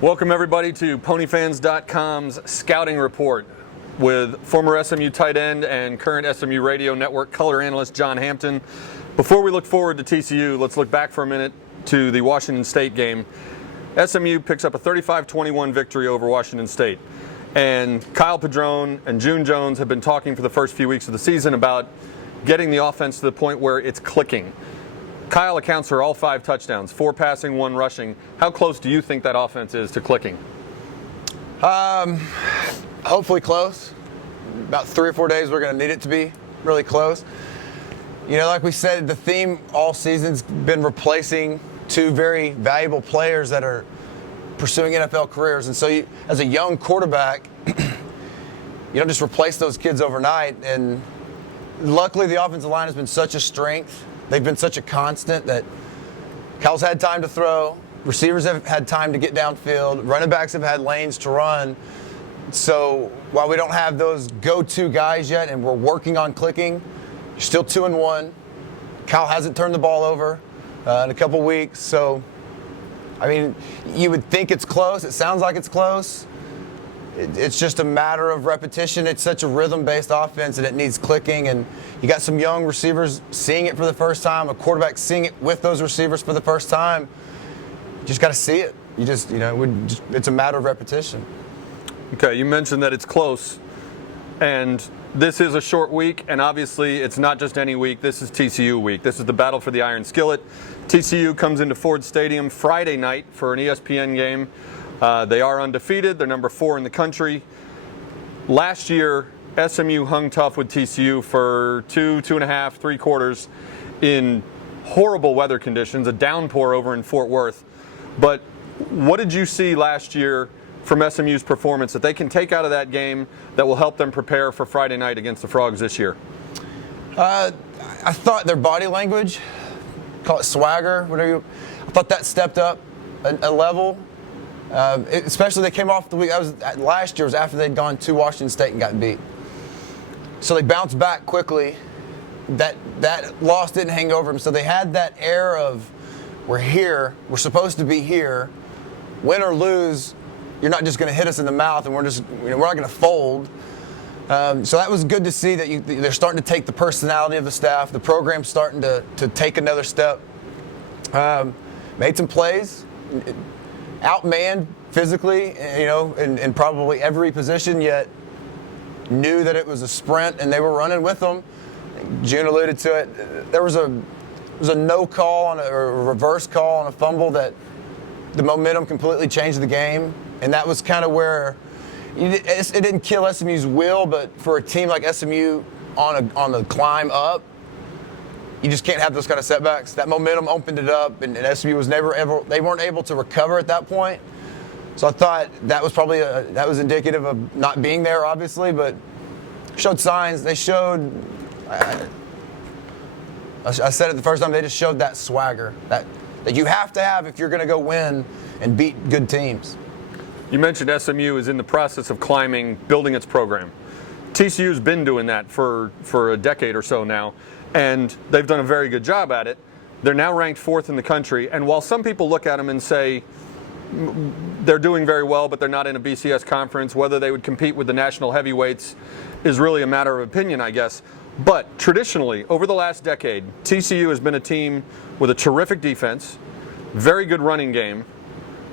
Welcome everybody to PonyFans.com's Scouting Report with former SMU tight end and current SMU Radio Network color analyst John Hampton. Before we look forward to TCU, let's look back for a minute to the Washington State game. SMU picks up a 35-21 victory over Washington State. And Kyle Padron and June Jones have been talking for the first few weeks of the season about getting the offense to the point where it's clicking. Kyle accounts for all 5 touchdowns, 4 passing, 1 rushing. How close do you think that offense is to clicking? Hopefully close. About 3 or 4 days we're going to need it to be really close. You know, like we said, the theme all season's been replacing 2 very valuable players that are pursuing NFL careers. And so as a young quarterback, you don't just replace those kids overnight. And luckily the offensive line has been such a strength. They've been such a constant that Kyle's had time to throw, receivers have had time to get downfield, running backs have had lanes to run. So while we don't have those go-to guys yet and we're working on clicking, you're still 2-1. Kyle hasn't turned the ball over in a couple weeks. So, I mean, you would think it's close. It sounds like it's close. It's just a matter of repetition. It's such a rhythm-based offense, and it needs clicking. And you got some young receivers seeing it for the first time, a quarterback seeing it with those receivers for the first time. You just got to see it. It's a matter of repetition. Okay, you mentioned that it's close, and this is a short week, and obviously it's not just any week. This is TCU week. This is the battle for the Iron Skillet. TCU comes into Ford Stadium Friday night for an ESPN game. They are undefeated. They're number 4 in the country. Last year, SMU hung tough with TCU for 2.5, 3 quarters in horrible weather conditions, a downpour over in Fort Worth. But what did you see last year from SMU's performance that they can take out of that game that will help them prepare for Friday night against the Frogs this year? I thought their body language, call it swagger, whatever I thought that stepped up a level. Especially they came off the week. Last year was after they'd gone to Washington State and got beat. So they bounced back quickly. That loss didn't hang over them. So they had that air of, we're here, we're supposed to be here. Win or lose, you're not just going to hit us in the mouth, and we're not going to fold. So that was good to see that they're starting to take the personality of the staff. The program's starting to take another step. Made some plays. Outmanned physically, in probably every position, yet knew that it was a sprint and they were running with them. June alluded to it. There was a no call or a reverse call on a fumble that the momentum completely changed the game, and that was kind of where it didn't kill SMU's will, but for a team like SMU on the climb up, you just can't have those kind of setbacks. That momentum opened it up, and SMU was they weren't able to recover at that point. So I thought that was probably that was indicative of not being there, obviously, but showed signs. They showed. I said it the first time. They just showed that swagger that you have to have if you're going to go win and beat good teams. You mentioned SMU is in the process of building its program. TCU's been doing that for a decade or so now, and they've done a very good job at it. They're now ranked 4th in the country, and while some people look at them and say they're doing very well, but they're not in a BCS conference, whether they would compete with the national heavyweights is really a matter of opinion, I guess. But traditionally, over the last decade, TCU has been a team with a terrific defense, very good running game,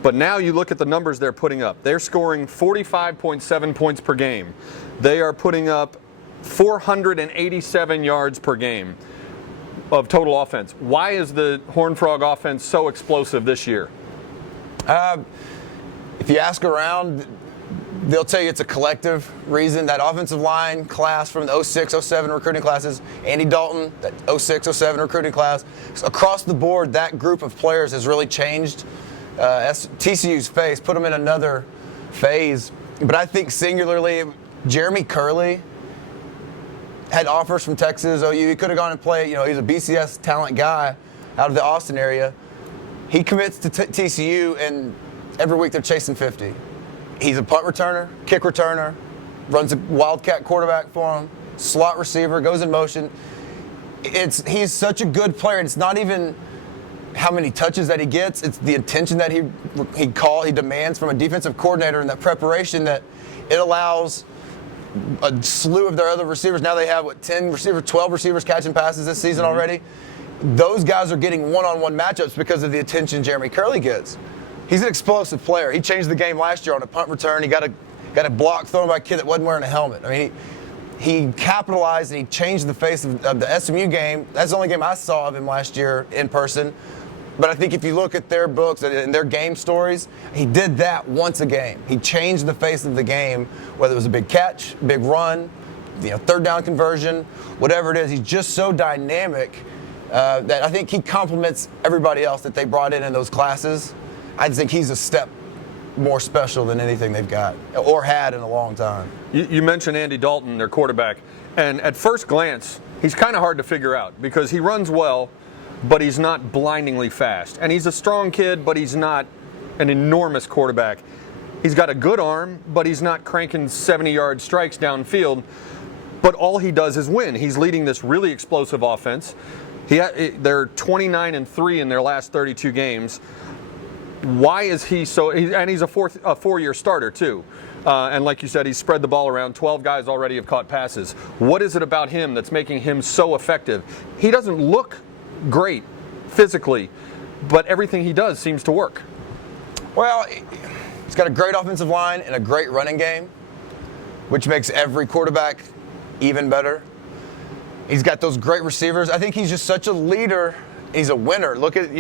but now you look at the numbers they're putting up. They're scoring 45.7 points per game. They are putting up 487 yards per game of total offense. Why is the Horned Frog offense so explosive this year? If you ask around, they'll tell you it's a collective reason. That offensive line class from the 06, 07 recruiting classes, Andy Dalton, that 06, 07 recruiting class, across the board, that group of players has really changed TCU's face, put them in another phase. But I think singularly, Jeremy Curley had offers from Texas, OU. He could have gone and played. He's a BCS talent guy out of the Austin area. He commits to TCU, and every week they're chasing 50. He's a punt returner, kick returner, runs a wildcat quarterback for him, slot receiver, goes in motion. He's such a good player. It's not even how many touches that he gets. It's the attention that he demands from a defensive coordinator and that preparation that it allows a slew of their other receivers. Now they have 12 receivers catching passes this season already. Those guys are getting one-on-one matchups because of the attention Jeremy Curley gets. He's an explosive player. He changed the game last year on a punt return. He got a block thrown by a kid that wasn't wearing a helmet. I mean, he capitalized and he changed the face of the SMU game. That's the only game I saw of him last year in person. But I think if you look at their books and their game stories, he did that once a game. He changed the face of the game, whether it was a big catch, big run, third down conversion, whatever it is. He's just so dynamic that I think he complements everybody else that they brought in those classes. I think he's a step more special than anything they've got or had in a long time. You mentioned Andy Dalton, their quarterback, and at first glance, he's kind of hard to figure out because he runs well, but he's not blindingly fast. And he's a strong kid, but he's not an enormous quarterback. He's got a good arm, but he's not cranking 70-yard strikes downfield. But all he does is win. He's leading this really explosive offense. They're 29-3 in their last 32 games. Why is he so? And he's a four-year starter too. And like you said, he's spread the ball around. 12 guys already have caught passes. What is it about him that's making him so effective? He doesn't look great physically, but everything he does seems to work. Well, he's got a great offensive line and a great running game, which makes every quarterback even better. He's got those great receivers. I think he's just such a leader. He's a winner. Look at,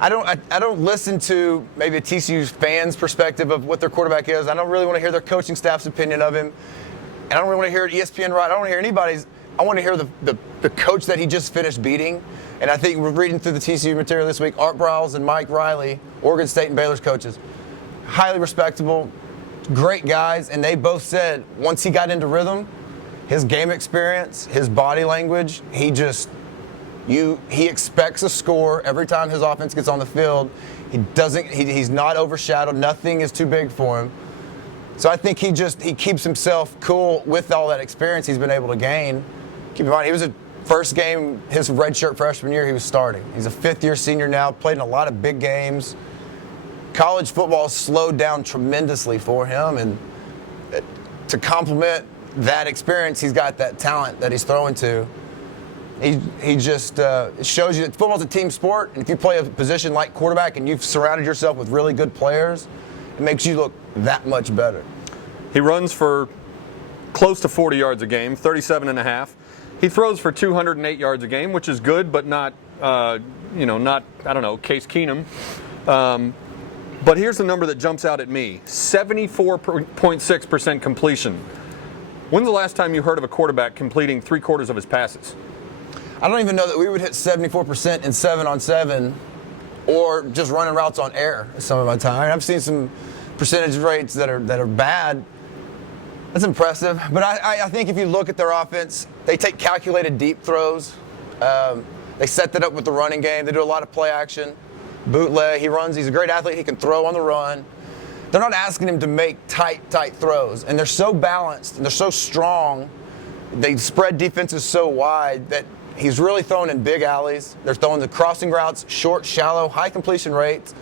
I don't listen to maybe a TCU fan's perspective of what their quarterback is. I don't really want to hear their coaching staff's opinion of him. And I don't really want to hear ESPN right. I don't want to hear anybody's. I want to hear the coach that he just finished beating. And I think we're reading through the TCU material this week. Art Briles and Mike Riley, Oregon State and Baylor's coaches, highly respectable, great guys. And they both said once he got into rhythm, his game experience, his body language, he expects a score every time his offense gets on the field. He's not overshadowed. Nothing is too big for him. So I think he keeps himself cool with all that experience he's been able to gain. Keep in mind, he was a first game, his redshirt freshman year, he was starting. He's a fifth-year senior now, played in a lot of big games. College football slowed down tremendously for him, and to complement that experience, he's got that talent that he's throwing to. He just it shows you that football's a team sport, and if you play a position like quarterback and you've surrounded yourself with really good players, it makes you look that much better. He runs for close to 40 yards a game, 37.5. He throws for 208 yards a game, which is good, but not, Case Keenum. But here's the number that jumps out at me: 74.6% completion. When's the last time you heard of a quarterback completing 3/4 of his passes? I don't even know that we would hit 74% in 7-on-7 or just running routes on air some of my time. I've seen some percentage rates that are bad. That's impressive. But I think if you look at their offense, they take calculated deep throws. They set that up with the running game. They do a lot of play action, bootleg. He's a great athlete. He can throw on the run. They're not asking him to make tight throws. And they're so balanced and they're so strong. They spread defenses so wide that he's really throwing in big alleys. They're throwing the crossing routes, short, shallow, high completion rates,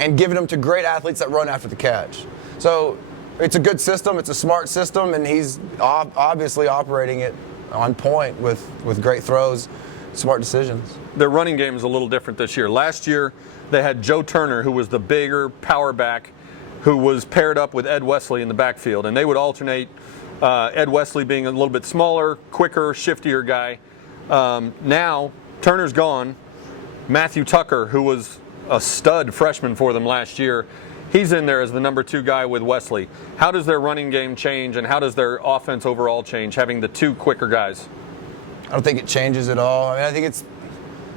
and giving them to great athletes that run after the catch. So it's a good system. It's a smart system, and he's obviously operating it on point with great throws, smart decisions. Their running game is a little different this year. Last year, they had Joe Turner, who was the bigger power back, who was paired up with Ed Wesley in the backfield, and they would alternate. Ed Wesley being a little bit smaller, quicker, shiftier guy. Now, Turner's gone. Matthew Tucker, who was a stud freshman for them last year, he's in there as the number 2 guy with Wesley. How does their running game change, and how does their offense overall change, having the 2 quicker guys? I don't think it changes at all. I mean, I think it's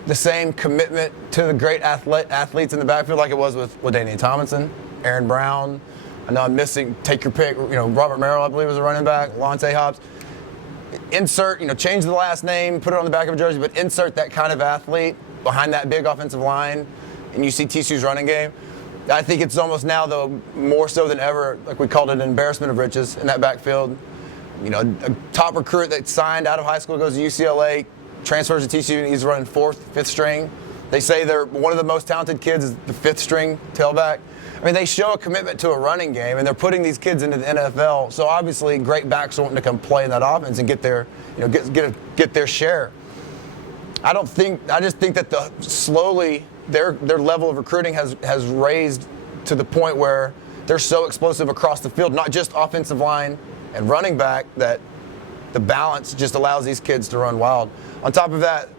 the same commitment to the great athletes in the backfield like it was with Daniel Tomlinson, Aaron Brown. I know I'm missing, take your pick, Robert Merrill, I believe, was a running back, Lonte Hobbs. Insert, change the last name, put it on the back of a jersey, but insert that kind of athlete behind that big offensive line, and you see TCU's running game. I think it's almost now, though, more so than ever, like we called it, an embarrassment of riches in that backfield. A top recruit that signed out of high school, goes to UCLA, transfers to TCU, and he's running 4th, 5th string. They say they're one of the most talented kids is the 5th string tailback. I mean, they show a commitment to a running game, and they're putting these kids into the NFL. So obviously, great backs are wanting to come play in that offense and get their, get their share. I just think that slowly their level of recruiting has raised to the point where they're so explosive across the field, not just offensive line and running back, that the balance just allows these kids to run wild. On top of that,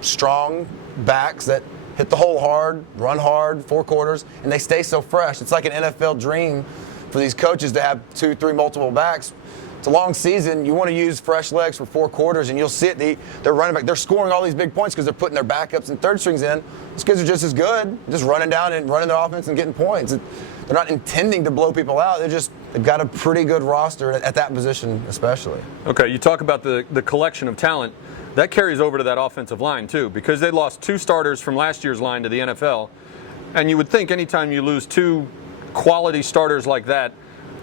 strong backs that hit the hole hard, run hard, 4 quarters, and they stay so fresh. It's like an NFL dream for these coaches to have 2, 3 multiple backs. It's a long season. You want to use fresh legs for 4 quarters, and you'll see it. They're running back. They're scoring all these big points because they're putting their backups and 3rd strings in. These kids are just as good, just running down and running their offense and getting points. They're not intending to blow people out. They've got a pretty good roster at that position especially. Okay, you talk about the collection of talent. That carries over to that offensive line too, because they lost 2 starters from last year's line to the NFL. And you would think anytime you lose 2 quality starters like that,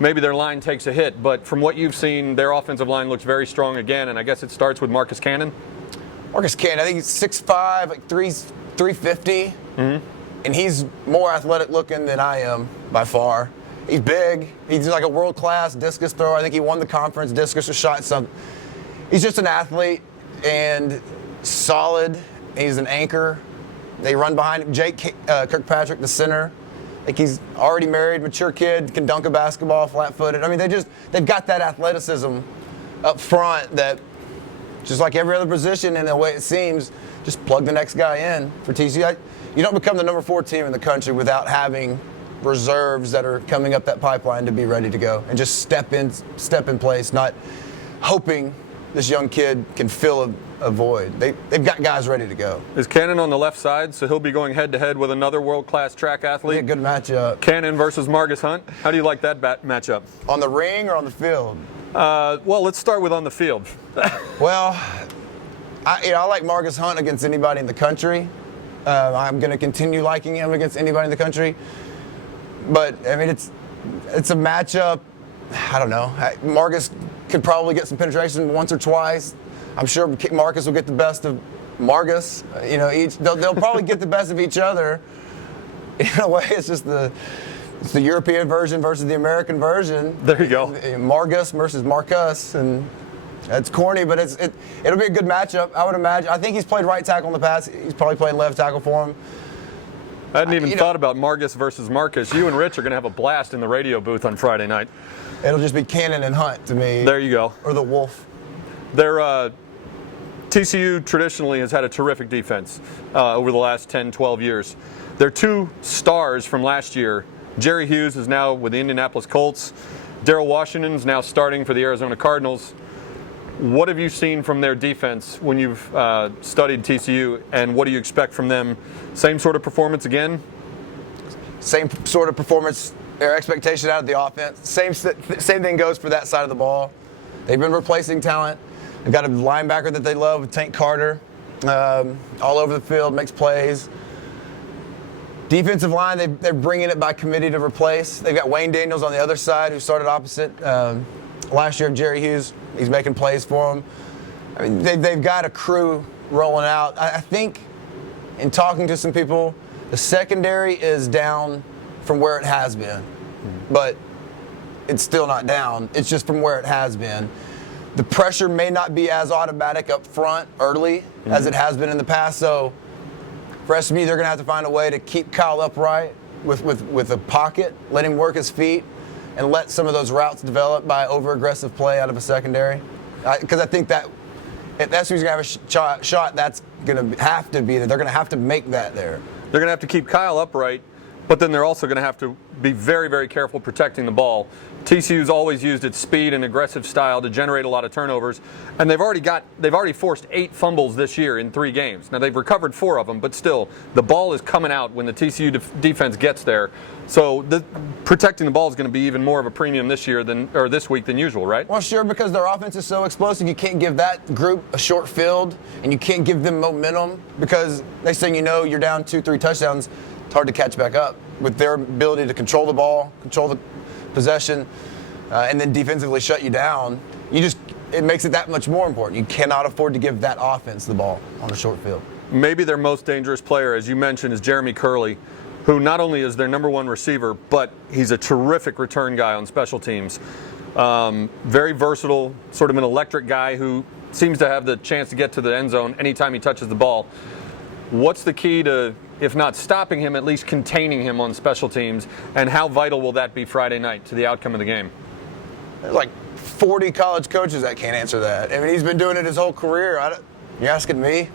maybe their line takes a hit. But from what you've seen, their offensive line looks very strong again, and I guess it starts with Marcus Cannon. Marcus Cannon, I think he's 6'5", like 350, and he's more athletic looking than I am by far. He's big. He's like a world-class discus thrower. I think he won the conference discus or shot some. He's just an athlete and solid. He's an anchor. They run behind him. Jake Kirkpatrick, the center. Like, he's already married, mature kid, can dunk a basketball, flat-footed. I mean, they've got that athleticism up front that, just like every other position in the way it seems, just plug the next guy in for TCU. You don't become the number 4 team in the country without having reserves that are coming up that pipeline to be ready to go and just step in place, not hoping this young kid can fill a void. They've got guys ready to go. Is Cannon on the left side, so he'll be going head-to-head with another world-class track athlete? Yeah, good matchup. Cannon versus Margus Hunt. How do you like that matchup? On the ring or on the field? Well, let's start with on the field. Well, I like Margus Hunt against anybody in the country. I'm going to continue liking him against anybody in the country. But, I mean, it's a matchup. I don't know. Margus could probably get some penetration once or twice. I'm sure Marcus will get the best of Margus. They'll probably get the best of each other. In a way, it's just the European version versus the American version. There you go. Margus versus Marcus, and it's corny, but it'll be a good matchup, I would imagine. I think he's played right tackle in the past. He's probably played left tackle for him. I hadn't even thought about Margus versus Marcus. You and Rich are going to have a blast in the radio booth on Friday night. It'll just be Cannon and Hunt to me. There you go. Or the Wolf. TCU traditionally has had a terrific defense over the last 10, 12 years. Their 2 stars from last year, Jerry Hughes is now with the Indianapolis Colts. Darrell Washington's now starting for the Arizona Cardinals. What have you seen from their defense when you've studied TCU, and what do you expect from them? Same sort of performance again? Same sort of performance or expectation out of the offense. Same thing goes for that side of the ball. They've been replacing talent. They've got a linebacker that they love, Tank Carter, all over the field, makes plays. Defensive line, they're bringing it by committee to replace. They've got Wayne Daniels on the other side, who started opposite last year of Jerry Hughes. He's making plays for them. I mean, they've got a crew rolling out. I think, in talking to some people, the secondary is down from where it has been, but it's still not down. It's just from where it has been. The pressure may not be as automatic up front early as it has been in the past. So for SMU, they're going to have to find a way to keep Kyle upright with a pocket, let him work his feet, and let some of those routes develop by over-aggressive play out of a secondary. Because I think that if SMU's going to have a shot, that's going to have to be there. They're going to have to make that there. They're going to have to keep Kyle upright, but then they're also going to have to be very, very careful protecting the ball. TCU's always used its speed and aggressive style to generate a lot of turnovers, and they've already forced 8 fumbles this year in 3 games. Now they've recovered 4 of them, but still, the ball is coming out when the TCU defense gets there. So protecting the ball is going to be even more of a premium this week than usual, right? Well, sure, because their offense is so explosive, you can't give that group a short field, and you can't give them momentum because next thing you know, you're down 2-3 touchdowns. It's hard to catch back up with their ability to control the ball, control the possession, and then defensively shut you down. It makes it that much more important. You cannot afford to give that offense the ball on a short field. maybe their most dangerous player, as you mentioned, is Jeremy Curley, who not only is their number one receiver, but he's a terrific return guy on special teams. Very versatile, sort of an electric guy who seems to have the chance to get to the end zone anytime he touches the ball. What's the key to, if not stopping him, at least containing him on special teams, and how vital will that be Friday night to the outcome of the game? There's like 40 college coaches that can't answer that. I mean, he's been doing it his whole career. You're asking me?